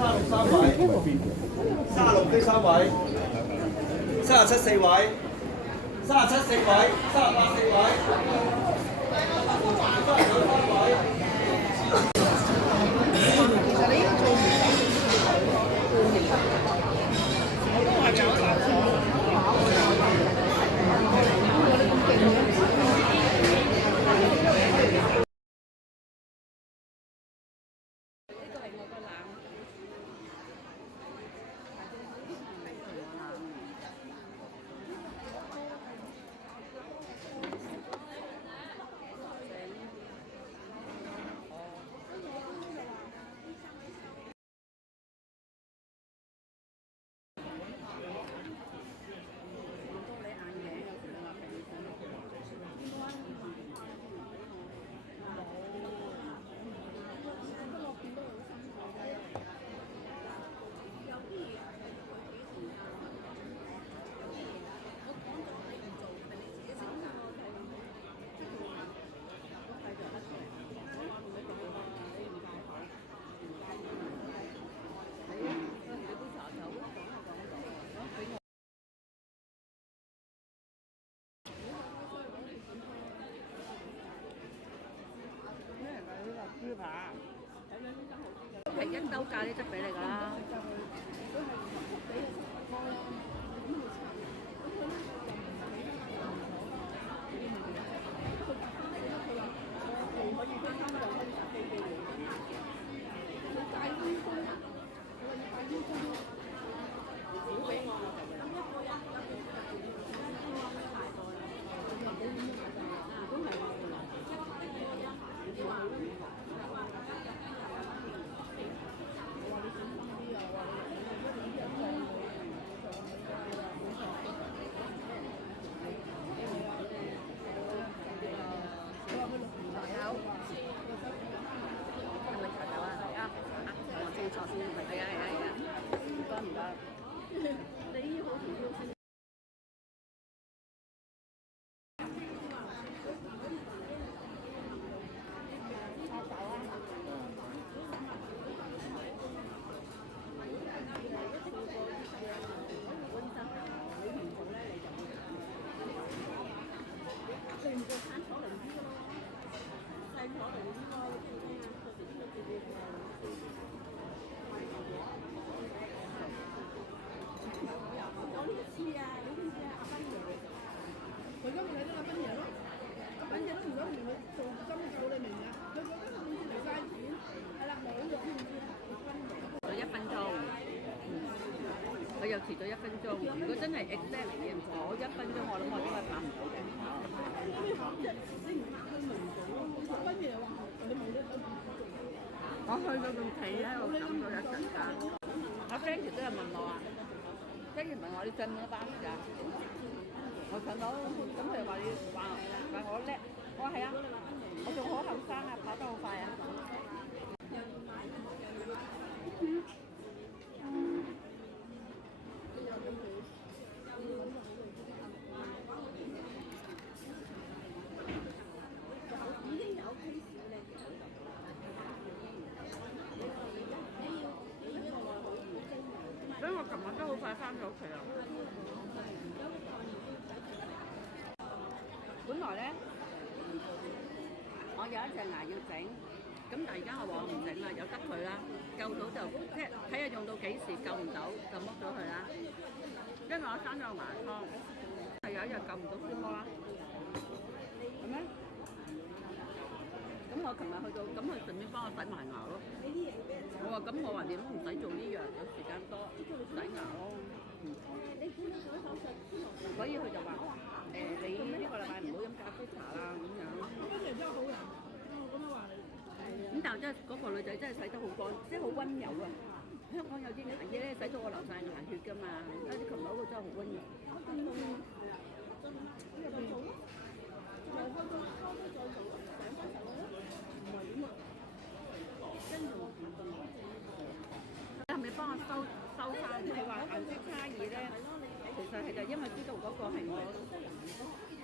36飛3位，37 4位，37 4位，38 4位，39 3位。其實你應該做完啦。我都係有打算。係一兜咖喱汁俾你㗎啦。我又遲咗1分鐘，如果真係 exact 嘅嗰1分鐘，我諗我應該拍唔到嘅。我去到仲企喺度等咗一陣間。我 friend 都有問我啊 ，friend 問我你上唔上巴士啊？我上到，咁佢話我叻，我話係啊，我仲好後生啊，跑得好快啊。所以我琴日都好快翻咗屋企啦。本來咧，我有一隻牙要整，咁但係而家我話我唔整啦，由得佢啦，救到就即係睇下用到幾時，救唔到就剝咗佢啦。因為我生咗個牙瘡，係有一日救唔到先剝啦，係咩？咁我琴日去到，咁佢順便幫我洗埋牙咯。我話咁，我話點都唔使做呢樣，有時間多洗牙咯。所以佢就話你呢個禮拜唔好飲咖啡茶啦咁樣。跟住真係好人，我咁樣話你。咁但係真係嗰個女仔真係洗得好乾，即係好溫柔啊！香港有啲牙醫咧洗到我流晒牙血㗎嘛，有啲琴日嗰個真係好溫柔。係咪幫我收翻？你話顏色差異咧，其實係就因為知道嗰個係我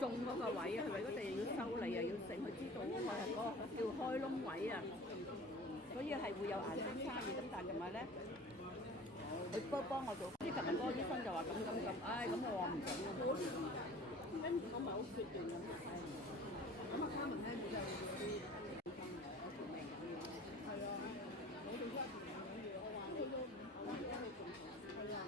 種嗰個位啊，係咪嗰地要修理啊，要整，佢知道嗰個係嗰個叫開窿位啊，所以係係會有顏色差異，咁但係琴日咧，佢幫我做，啲琴日嗰個醫生就話咁，唉，咁我話唔整啦。跟住我唔係好決定咁，咁啊卡文咧就有啲係啊，我哋一樣嘢，我話去到我而家去仲係啊。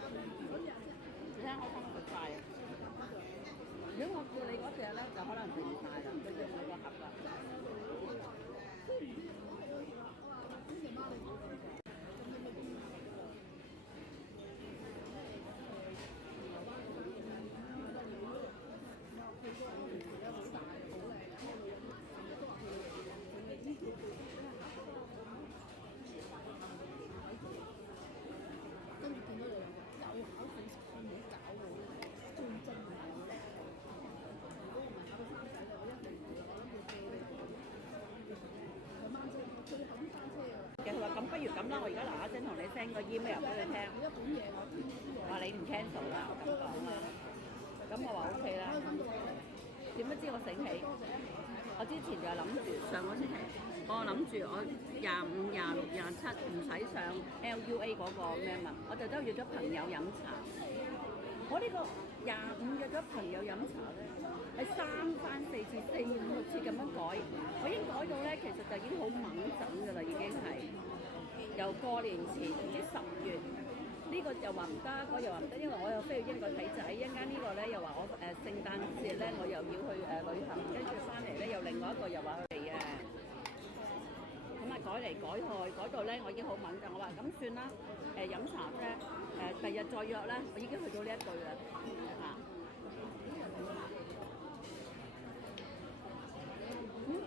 你睇我分得快啊！如果我叫你嗰隻咧，就可能食唔晒啦，佢就冇個盒啦。跟住見到有又考四十分，唔好搞我，最真係。如果我唔係考到三仔咧，我一定我諗住借你佢掹車，佢哋肯翻車啊！佢話咁不如咁啦，我而家嗱嗱聲同你 send 個 email 俾佢聽。一本嘢我話你唔 cancel 啦，我咁講啦。咁我話 OK 啦。點不知我醒起，我之前就諗住上個星期，我諗住我25、26、27唔使上 LUA 嗰個咩嘛，我就都約咗朋友飲茶。我呢個25約咗朋友飲茶咧，係3番4次、4、5、6次咁樣改，我已經改到咧，其實就已經好猛整㗎啦，已經係由過年前唔知10月。呢個又話唔得，嗰個又話唔得，因為我又飛去英國睇仔，一陣間呢個咧又話我聖誕節咧我又要去旅行，跟住翻嚟咧又另外一個又話佢嚟嘅，咁啊改嚟改去，改到咧我已經好猛就我話咁算啦，飲茶啫，第日再約咧，我已經去到呢一句啦，嚇。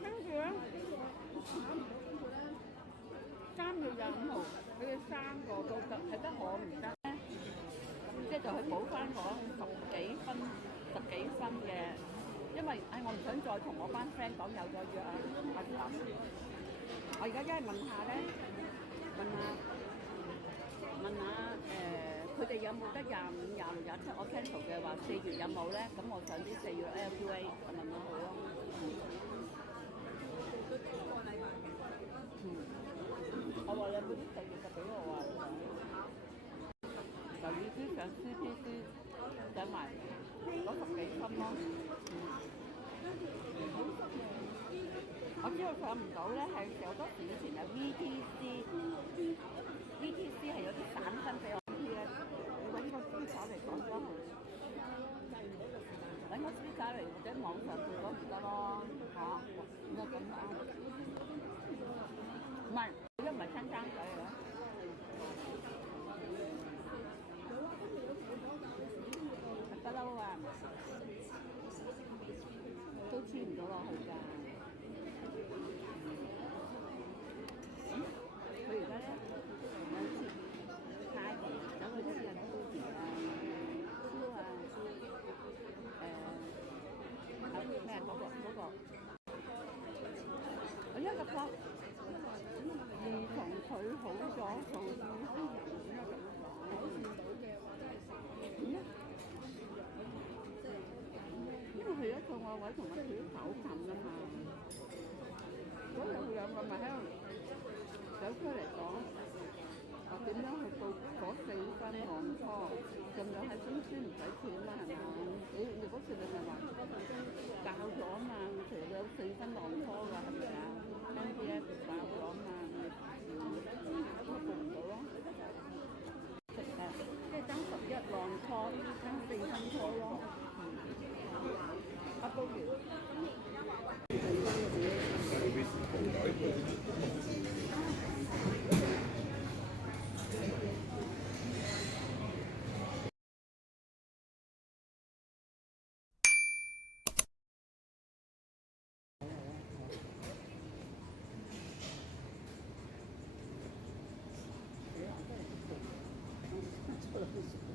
跟住咧3月25號。佢哋3個都得，係得我唔得咧，即係就去補翻嗰十幾分嘅，因為我唔想再同我班 friend 講有咗約啊，我而家一係問下咧，問下佢哋有冇得25、26、27我 cancel 嘅話，4月有冇咧？咁我上啲4月 LUA 就問下佢咯。我話你有冇啲4月就俾我話，就意思上 CPC 上埋嗰10幾分咯。我知道上唔到咧，係好多時以前有 VTC 係有啲散分俾我知咧。你揾個 speaker 嚟講咗佢，揾個 speaker 嚟或者網上做咗唔得咯嚇，唔得咁啱。唔係，因為唔係親生仔嚟嘅。不嬲啊，都黐唔到落去㗎。佢而家咧有次泰國走去試人燒啊，咩嗰個，我一個覺自從佢好咗做醫生，因為佢一坐我位同我跳手近啊嘛，所以佢兩個咪喺度走出嚟講，話點樣去報嗰4分浪初，仲有係中書唔使錢啦，係咪？你嗰時你咪話教咗嘛，其實有4分浪初㗎，係咪啊？NDF 教咗嘛，咁咪報唔到咯。即係爭11浪初，爭4分初咯。阿高原。係